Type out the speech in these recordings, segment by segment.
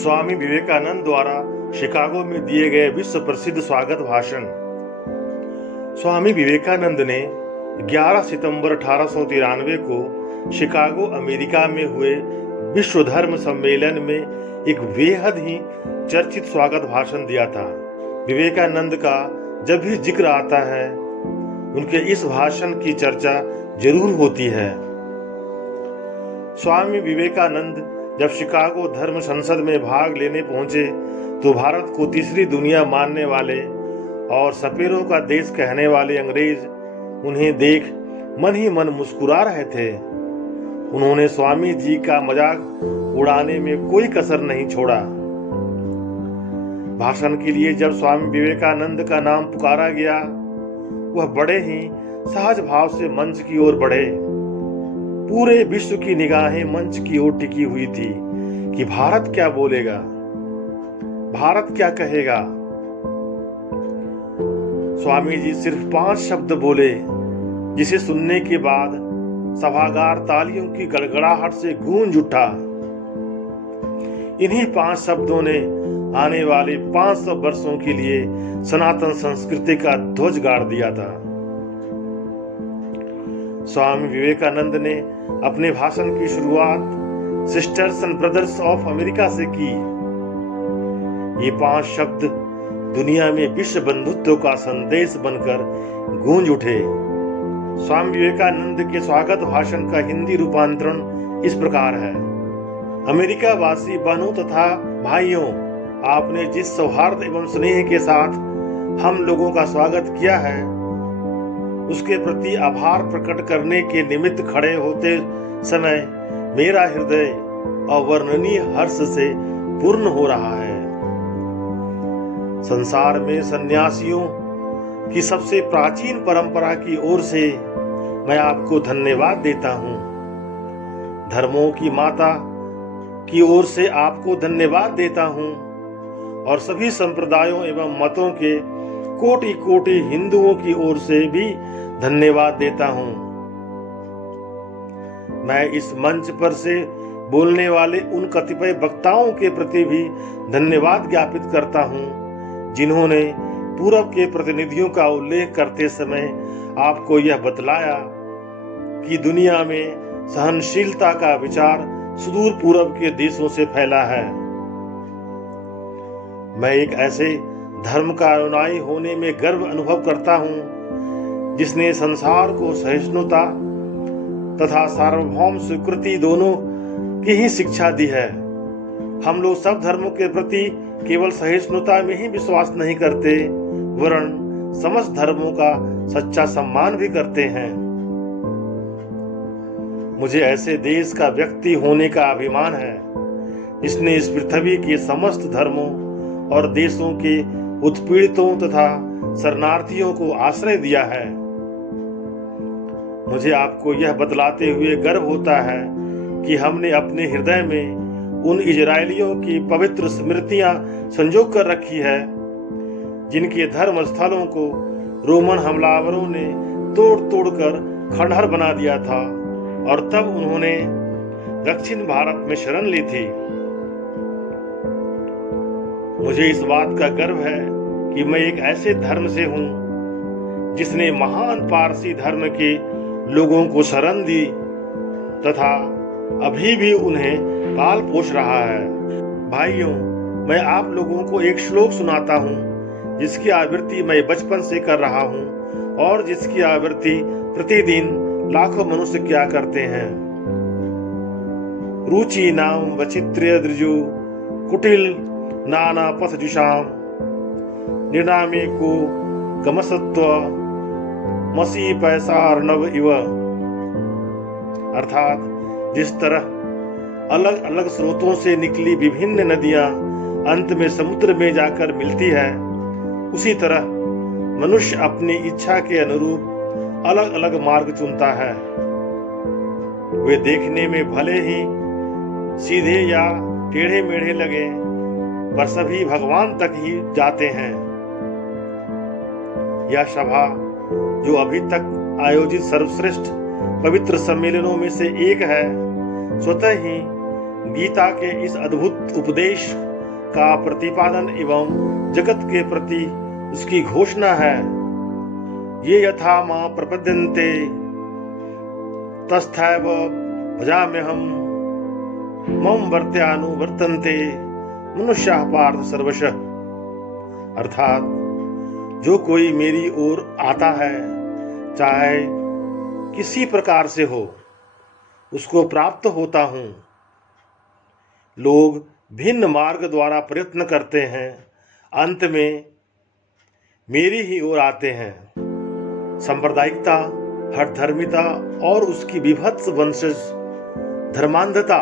स्वामी विवेकानंद द्वारा शिकागो में दिए गए विश्व प्रसिद्ध स्वागत भाषण। स्वामी विवेकानंद ने 11 सितंबर 1893 को शिकागो अमेरिका में हुए विश्व धर्म सम्मेलन में एक बेहद ही चर्चित स्वागत भाषण दिया था। विवेकानंद का जब भी जिक्र आता है उनके इस भाषण की चर्चा जरूर होती है। स्वामी विवेकानंद जब शिकागो धर्म संसद में भाग लेने पहुंचे तो भारत को तीसरी दुनिया मानने वाले और सपेरों का देश कहने वाले अंग्रेज उन्हें देख मन ही मन मुस्कुरा रहे थे। उन्होंने स्वामी जी का मजाक उड़ाने में कोई कसर नहीं छोड़ा। भाषण के लिए जब स्वामी विवेकानंद का नाम पुकारा गया, वह बड़े ही सहज भाव से मंच की ओर बढ़े। पूरे विश्व की निगाहें मंच की ओर टिकी हुई थी कि भारत क्या बोलेगा, भारत क्या कहेगा। स्वामी जी सिर्फ 5 शब्द बोले, जिसे सुनने के बाद सभागार तालियों की गड़गड़ाहट से गूंज उठा। इन्हीं 5 शब्दों ने आने वाले 500 वर्षों के लिए सनातन संस्कृति का ध्वज गाड़ दिया था। स्वामी विवेकानंद ने अपने भाषण की शुरुआत sisters and brothers of America से की। ये 5 शब्द दुनिया में विश्व बंधुत्व का संदेश बनकर गूंज उठे। स्वामी विवेकानंद के स्वागत भाषण का हिंदी रूपांतरण इस प्रकार है। अमेरिका वासी बहनों तथा भाइयों, आपने जिस सौहार्द एवं स्नेह के साथ हम लोगों का स्वागत किया है, उसके प्रति आभार प्रकट करने के निमित्त खड़े होते समय मेरा हृदय अवर्णनीय हर्ष से पूर्ण हो रहा है। संसार में सन्यासियों की सबसे प्राचीन परंपरा की ओर से मैं आपको धन्यवाद देता हूँ। धर्मों की माता की ओर से आपको धन्यवाद देता हूँ और सभी संप्रदायों एवं मतों के कोटि कोटि हिंदुओं की ओर से भी धन्यवाद देता हूं। मैं इस मंच पर से बोलने वाले उन कतिपय वक्ताओं के प्रति भी धन्यवाद ज्ञापित करता हूं, जिन्होंने पूरब के प्रतिनिधियों का उल्लेख करते समय आपको यह बतलाया कि दुनिया में सहनशीलता का विचार सुदूर पूरब के देशों से फैला है। मैं एक ऐसे धर्म का अनुयायी होने में गर्व अनुभव करता हूँ जिसने संसार को सहिष्णुता तथा सार्वभौम स्वीकृति दोनों की ही शिक्षा दी है। हम लोग सब धर्मों के प्रति केवल सहिष्णुता में ही विश्वास नहीं करते, वरन समस्त धर्मों का सच्चा सम्मान भी करते हैं। मुझे ऐसे देश का व्यक्ति होने का अभिमान है जिसने इस पृथ्वी के समस्त धर्मों और देशों के उत्पीड़ितों तथा शरणार्थियों को आश्रय दिया है। मुझे आपको यह बतलाते हुए गर्व होता है कि हमने अपने हृदय में उन इजरायलियों की पवित्र स्मृतियां संजो कर रखी है जिनके धर्म स्थलों को रोमन हमलावरों ने तोड़ तोड़ कर खंडहर बना दिया था और तब उन्होंने दक्षिण भारत में शरण ली थी। मुझे इस बात का गर्व है कि मैं एक ऐसे धर्म से हूँ जिसने महान पारसी धर्म के लोगों को शरण दी तथा अभी भी उन्हें पाल पोष रहा है। भाइयों, मैं आप लोगों को एक श्लोक सुनाता हूँ जिसकी आवृत्ति मैं बचपन से कर रहा हूँ और जिसकी आवृत्ति प्रतिदिन लाखों मनुष्य किया करते हैं। रुचि नाम वचित्र्य दृजु कुटिल नाना पथ जुषाम निर्नामे को गमसत्व मसी पैसा अर्णव इव। अर्थात जिस तरह अलग अलग स्रोतों से निकली विभिन्न नदियां अंत में समुद्र में जाकर मिलती है, उसी तरह मनुष्य अपनी इच्छा के अनुरूप अलग अलग मार्ग चुनता है। वे देखने में भले ही सीधे या टेढ़े मेढ़े लगे, पर सभी भगवान तक ही जाते हैं। यह सभा जो अभी तक आयोजित सर्वश्रेष्ठ पवित्र सम्मेलनों में से एक है, स्वतः ही गीता के इस अद्भुत उपदेश का प्रतिपादन एवं जगत के प्रति उसकी घोषणा है। ये यथा मां प्रपद्यन्ते तस्थैव भजाम्यहम् मम वर्त्यानुवर्तन्ते मनुष्याः पार्थ सर्वशः। अर्थात जो कोई मेरी ओर आता है, चाहे किसी प्रकार से हो, उसको प्राप्त होता हूँ। लोग भिन्न मार्ग द्वारा प्रयत्न करते हैं, अंत में मेरी ही ओर आते हैं। सांप्रदायिकता, हठधर्मिता और उसकी विभत्स वंशज धर्मांधता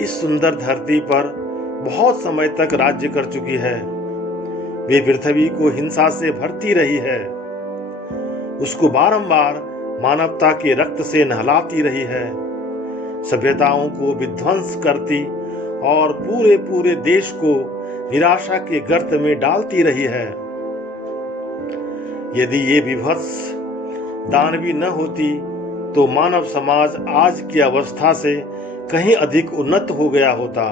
इस सुंदर धरती पर बहुत समय तक राज्य कर चुकी है। वे पृथ्वी को हिंसा से भरती रही है, उसको बारंबार मानवता के रक्त से नहलाती रही है, सभ्यताओं को विध्वंस करती और पूरे पूरे देश को निराशा के गर्त में डालती रही है। यदि ये विभत्स दानवी न होती तो मानव समाज आज की अवस्था से कहीं अधिक उन्नत हो गया होता।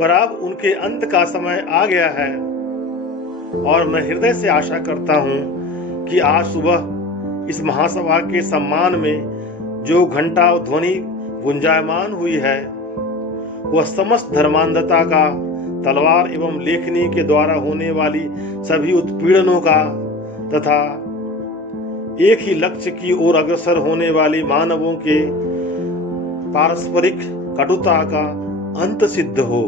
पर अब उनके अंत का समय आ गया है और मैं हृदय से आशा करता हूं कि आज सुबह इस महासभा के सम्मान में जो घंटा ध्वनि गुंजायमान हुई है, वह समस्त धर्मांधता का, तलवार एवं लेखनी के द्वारा होने वाली सभी उत्पीड़नों का तथा एक ही लक्ष्य की ओर अग्रसर होने वाली मानवों के पारस्परिक कटुता का अंत सिद्ध हो।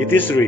इति श्री।